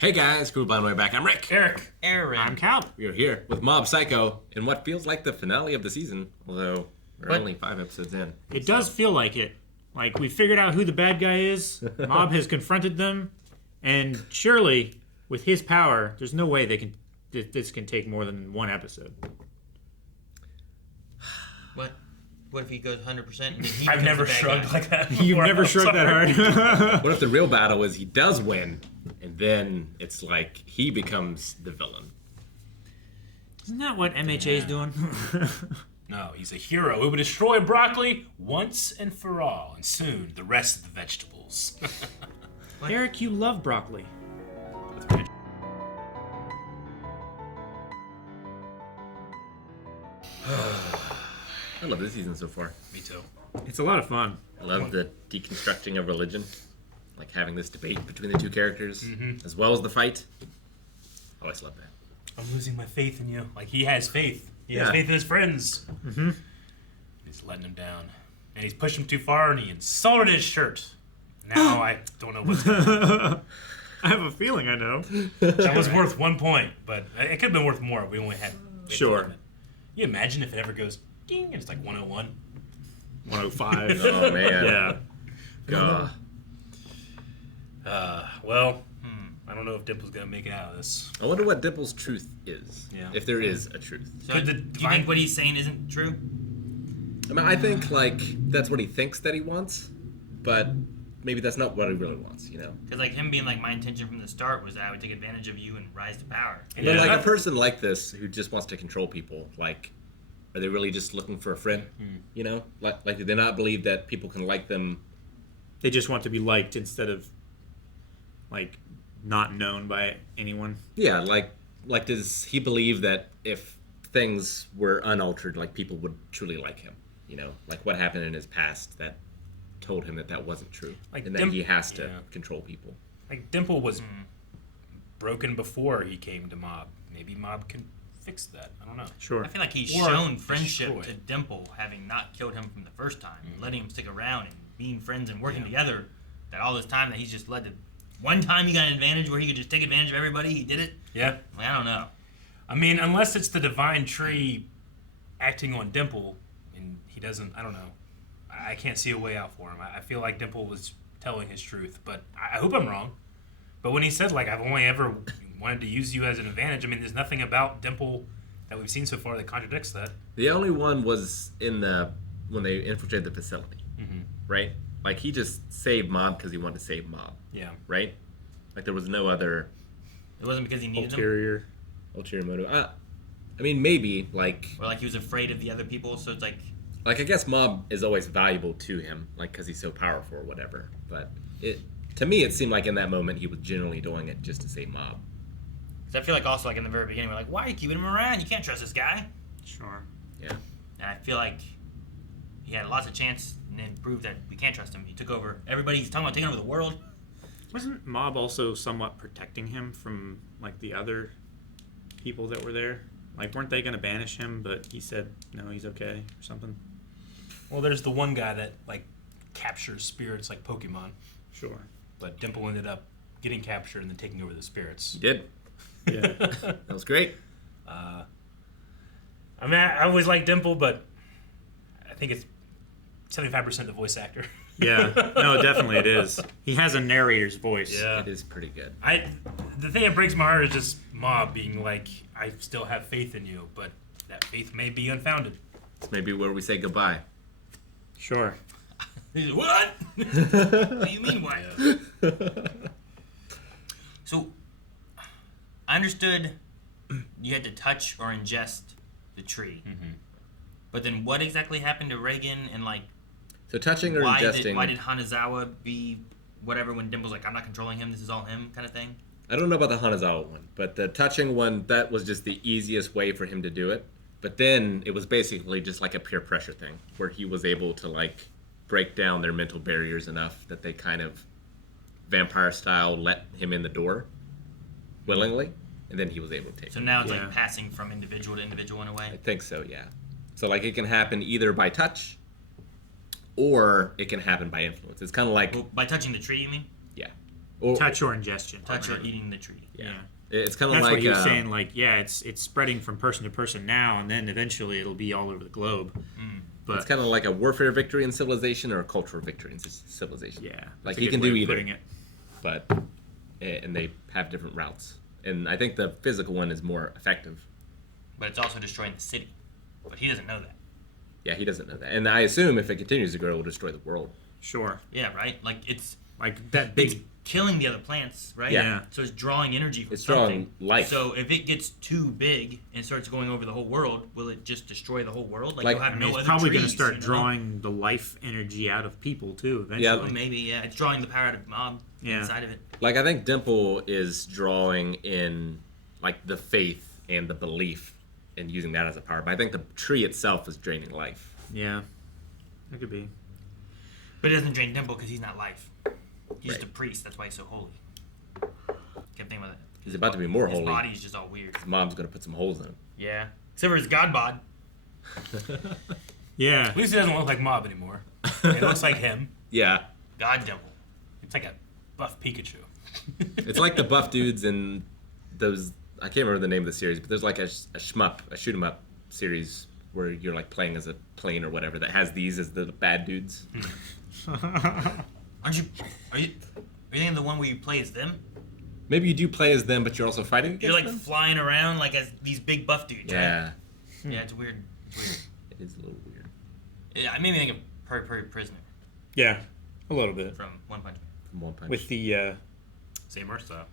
Hey guys, Crew Blind Way back. I'm Rick. Eric. Aaron. I'm Cal. We are here with Mob Psycho in what feels like the finale of the season, although we're only 5 episodes in. It does feel like it. Like, we figured out who the bad guy is, Mob has confronted them, and surely, with his power, there's no way this can take more than one episode. What? What if he goes 100% and he I've never shrugged like that before. You've never shrugged that hard? What if the real battle is he does win, and then it's like he becomes the villain? Isn't that what MHA is doing? No, he's a hero who will destroy broccoli once and for all, and soon the rest of the vegetables. Eric, you love broccoli. I love this season so far. Me too. It's a lot of fun. I love the deconstructing of religion, like having this debate between the two characters, as well as the fight. I always love that. I'm losing my faith in you. Like, he has faith. He has faith in his friends. Mm-hmm. He's letting him down. And he's pushed him too far, and he insulted his shirt. Now I don't know what's going on. I have a feeling I know. That was worth 1 point, but it could have been worth more. We only had... Sure. Can you imagine if it ever goes ding and it's like 101? 105. Oh, man. Yeah. God. Well, I don't know if Dimple's going to make it out of this. I wonder what Dimple's truth is. Yeah. If there is a truth. So, Could the do you divine- think what he's saying isn't true? I mean, I think, like, that's what he thinks that he wants, but maybe that's not what he really wants, you know? Because like him being like, my intention from the start was that I would take advantage of you and rise to power. But, Yeah. like, a person like this who just wants to control people, like, are they really just looking for a friend? You know? Like, do they not believe that people can like them? They just want to be liked instead of, like, not known by anyone. Yeah, like does he believe that if things were unaltered, like, people would truly like him? You know? Like, what happened in his past that told him that that wasn't true? Like and that he has to yeah. control people. Like, Dimple was broken before he came to Mob. Maybe Mob can fix that. I don't know. Sure. I feel like he's Or shown friendship destroy. to Dimple, having not killed him from the first time, letting him stick around and being friends and working together. That all this time that he's just led to. One time he got an advantage where he could just take advantage of everybody. He did it. Yeah. Like, I don't know. I mean, unless it's the divine tree acting on Dimple, and he doesn't, I don't know. I can't see a way out for him. I feel like Dimple was telling his truth, but I hope I'm wrong. But when he said, like, I've only ever wanted to use you as an advantage, I mean, there's nothing about Dimple that we've seen so far that contradicts that. The only one was when they infiltrated the facility, right? Like, he just saved Mob because he wanted to save Mob, Yeah. right? Like, there was no other It wasn't because he needed them, ulterior motive. I mean, maybe, like, or like he was afraid of the other people. So it's like, I guess Mob is always valuable to him, like, because he's so powerful or whatever. But to me, it seemed like in that moment he was generally doing it just to save Mob. 'cause I feel like also like in the very beginning we're like, why are you keeping him around? You can't trust this guy. Sure. Yeah. And I feel like he had lots of chance and then proved that we can't trust him. He took over everybody. He's talking about taking over the world. Wasn't Mob also somewhat protecting him from, like, the other people that were there? Like, weren't they going to banish him, but he said, no, he's okay, or something? Well, there's the one guy that, like, captures spirits like Pokemon, Sure. but Dimple ended up getting captured and then taking over the spirits. He did. Yeah. That was great. I mean, I always liked Dimple, but I think it's 75% the voice actor. Yeah. No, definitely it is. He has a narrator's voice. Yeah. It is pretty good. The thing that breaks my heart is just Mob being like, I still have faith in you, but that faith may be unfounded. It's maybe where we say goodbye. Sure. He's what? What do you mean, why? So, I understood you had to touch or ingest the tree. But then what exactly happened to Reagan and, like, So touching or why ingesting... did Hanazawa be whatever when Dimple's like, I'm not controlling him, this is all him kind of thing? I don't know about the Hanazawa one, but the touching one, that was just the easiest way for him to do it. But then it was basically just like a peer pressure thing, where he was able to, like, break down their mental barriers enough that they kind of, vampire style, let him in the door willingly, and then he was able to take So it. now it's Yeah. like passing from individual to individual in a I way? think so, yeah. So, like, it can happen either by touch, or it can happen by influence. It's kind of like, Well, by touching the tree, you mean? yeah. Or, touch or ingestion. Touch or eating the tree. Yeah. It's kind of That's like what he was saying. Like, yeah, it's spreading from person to person now, and then eventually it'll be all over the globe. But it's kind of like a warfare victory in civilization or a cultural victory in civilization. yeah, Like that's a he good can way do of either, putting it. but and they have different routes. And I think the physical one is more effective. But it's also destroying the city. But he doesn't know that. Yeah, he doesn't know that. And I assume if it continues to grow, it will destroy the world. Sure, Yeah, right? Like, it's like that it's big. killing the other plants, right? Yeah. So it's drawing energy from It's something. drawing life. So if it gets too big and starts going over the whole world, will it just destroy the whole world? Like, Like, you'll have I mean, no it's other probably trees, going to start you know? drawing the life energy out of people too. Eventually, Yeah. Well, maybe, yeah. It's drawing the power out of mob Yeah. inside of it. Like I think Dimple is drawing in like the faith and the belief and using that as a power. But I think the tree itself is draining life. Yeah, that could be. But it doesn't drain Dimple because he's not life. He's just a Right. priest. That's why he's so holy. Kept thinking about that. He's about to be more His holy. body's just all weird. His mom's gonna put some holes in him. Yeah. Except for his god bod. Yeah, At least it doesn't look like Mob anymore. It looks like him. Yeah, God Dimple. It's like a buff Pikachu. it's like the buff dudes in those. I can't remember the name of the series, but there's like a shmup, a shoot 'em up series where you're like playing as a plane or whatever that has these as the bad dudes. Are you thinking of the one where you play as them? Maybe you do play as them, but you're also fighting against You're like them. flying around like as these big buff dudes, right? Yeah, Yeah, it's weird. It's weird. it is a little weird. Yeah, I made me think of Purry Prisoner yeah, a little bit from One Punch Man. From One Punch. with the. Same art style.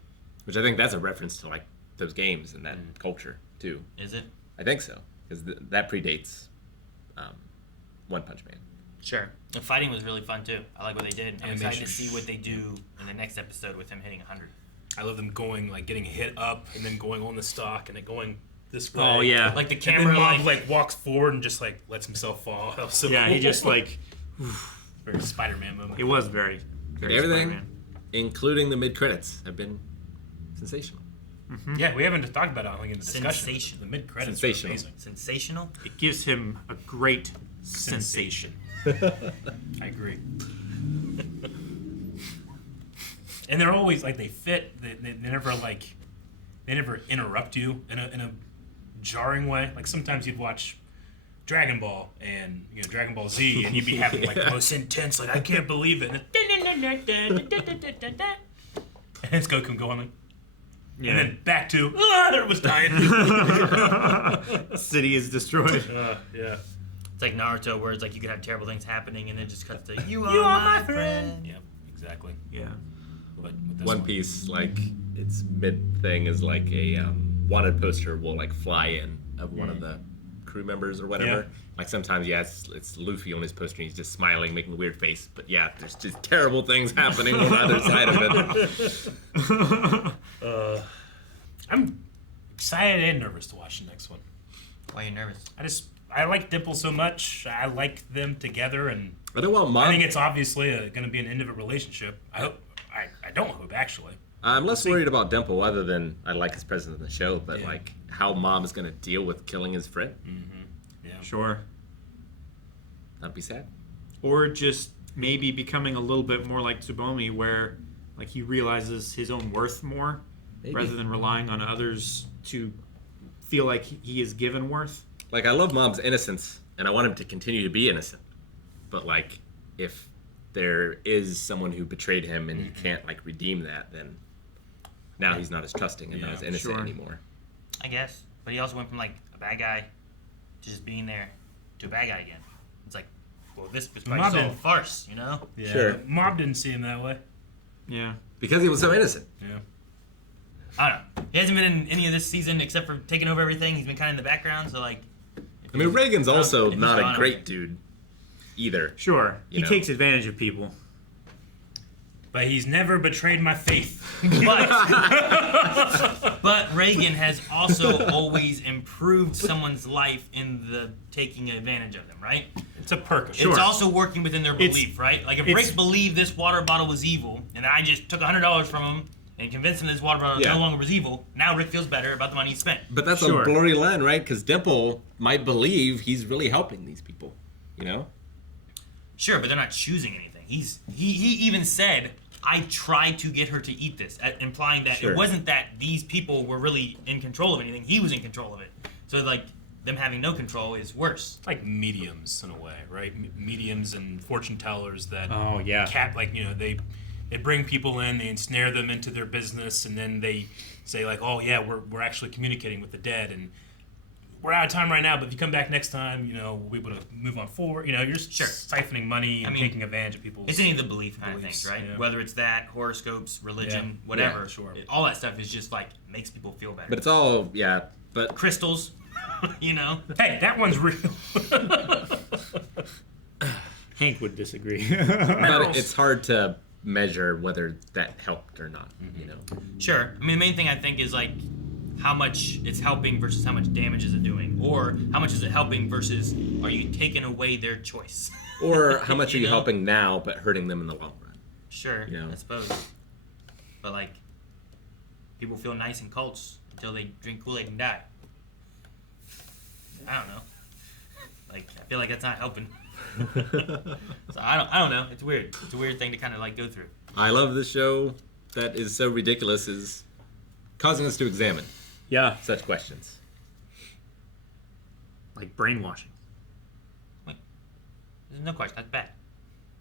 Which I think that's a reference to like those games and that culture too. Is it? I think so because that predates One Punch Man. Sure. The fighting was really fun too. I like what they did. I'm excited Animation. to see what they do in the next episode with him hitting 100. I love them going, like, getting hit up and then going on the stalk and then going this way. Oh yeah, Like the And camera, then Mob, like, walks forward and just, like, lets himself fall. That was so yeah. cool. He just like Very Spider-Man moment. it was very, very Everything, Spider-Man. including the mid credits, have been sensational. Yeah, we haven't talked about it, I think, in the discussion. Sensation. The mid-credits are Sensational. amazing. sensational. It gives him a great sensation. I agree. And they're always, like, they fit. They never, like, they never interrupt you in a jarring way. Like, sometimes you'd watch Dragon Ball and, you know, Dragon Ball Z, and you'd be having, like, the most intense, like, I can't believe it. And it's Goku going, like, Yeah, and then back to, everyone's dying. city is destroyed. Yeah. It's like Naruto, where it's like you could have terrible things happening, and then it just cuts to you are my friend. Yeah, exactly. Yeah, But with this One Piece, like its mid thing is like a wanted poster will like fly in of one of the crew members or whatever. Yeah. Like sometimes, yeah, it's Luffy on his poster and he's just smiling, making a weird face. But yeah, there's just terrible things happening on either side of it. I'm excited and nervous to watch the next one. Why are you nervous? I like Dimple so much. I like them together, and I don't want I Mom. think it's obviously going to be an end of a relationship. I hope. I don't hope actually. I'm less worried about Dimple, other than I like his presence in the show, but Yeah. like how Mom is going to deal with killing his friend. Yeah. sure. That'd be sad. Or just maybe becoming a little bit more like Tsubomi, where like he realizes his own worth more, Maybe. rather than relying on others to feel like he is given worth. Like I love Mom's innocence, and I want him to continue to be innocent. But like, if there is someone who betrayed him and he can't like redeem that, then now he's not as trusting and not as innocent sure. anymore. I guess. But he also went from like a bad guy to just being there to a bad guy again. It's like, well, this was probably Mob so didn't- farce, you know? Yeah. Sure. Mob didn't see him that way. Yeah. Because he was so innocent. Yeah. I don't know. He hasn't been in any of this season except for taking over everything. He's been kind of in the background, so like. I mean, Reagan's also if he's not a gone, great dude either. Sure. You He know. takes advantage of people. But he's never betrayed my faith. But Reagan has also always improved someone's life in the taking advantage of them, right? It's a perk. Sure. It's also working within their It's- belief, right? Like if it's- Rick believed this water bottle was evil, and I just took $100 from him and convinced him this water bottle Yeah. no longer was evil, now Rick feels better about the money he spent. But that's Sure. a blurry line, right? Because Dimple might believe he's really helping these people. You know? Sure, but they're not choosing anything. He even said, I tried to get her to eat this, implying that Sure. it wasn't that these people were really in control of anything. He was in control of it. So, like, them having no control is worse. Like mediums in a way, right? Mediums and fortune tellers that Oh, yeah. they bring people in, they ensnare them into their business, and then they say like, oh yeah, we're actually communicating with the dead, and we're out of time right now, but if you come back next time, we'll be able to move on forward. You're just Sure. siphoning money and taking advantage of people's. It's any of the belief kind of beliefs, things, right? yeah. Whether it's that, horoscopes, religion, Yeah. whatever. Yeah, sure. All that stuff is just like makes people feel better. But it's all but Crystals, Hey, that one's real. Hank would disagree. but it's hard to measure whether that helped or not. Sure. I mean, the main thing I think is like how much it's helping versus how much damage is it doing, or how much is it helping versus are you taking away their choice? Or how much are you know? helping now but hurting them in the long run? Sure, You know. I suppose. But like, people feel nice in cults until they drink Kool-Aid and die. I don't know. Like, I feel like that's not helping. So I don't know. It's weird. It's a weird thing to kind of like go through. I love this show that is so ridiculous is causing us to examine Yeah, such questions. like brainwashing. There's no question. That's bad.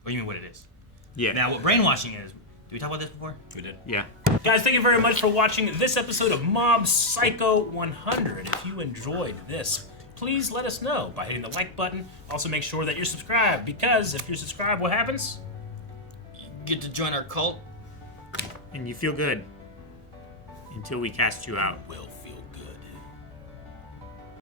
Or you mean what it is? Yeah. Now, what brainwashing is? Did we talk about this before? We did. Yeah. Guys, thank you very much for watching this episode of Mob Psycho 100. If you enjoyed this, please let us know by hitting the like button. Also, make sure that you're subscribed, because if you're subscribed, what happens? You get to join our cult. And you feel good until we cast you out. Will